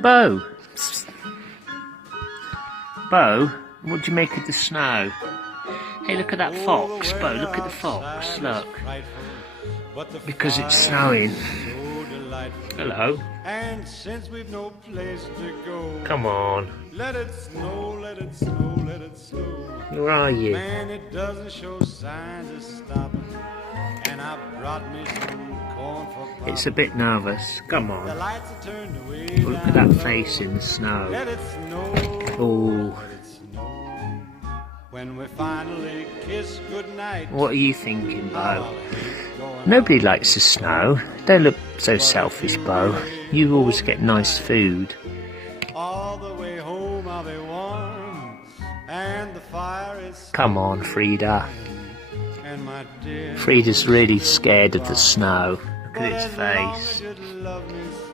Bo! Bo, what do you make of the snow? Hey, look at that fox. Bo, look at the fox. Look. Because it's snowing. Hello. And since we've no place to go, Come on. let it snow, let it snow, let it snow. Where are you? Man, it doesn't show signs of stopping. And I brought me some corn for pop. It's a bit nervous. Come The on. lights are turned away. Look at that face in the snow. Let it snow. Oh. Let it snow. When we finally kiss goodnight. What are you thinking, Bo? I'll hate going Nobody likes the snow. Don't look so selfish, Bo. You always get nice food. all the way home. I'll be warm. And the fire is Come on, Frida. and my dear. Frida's really scared of the snow. Look at its As long as face. you love me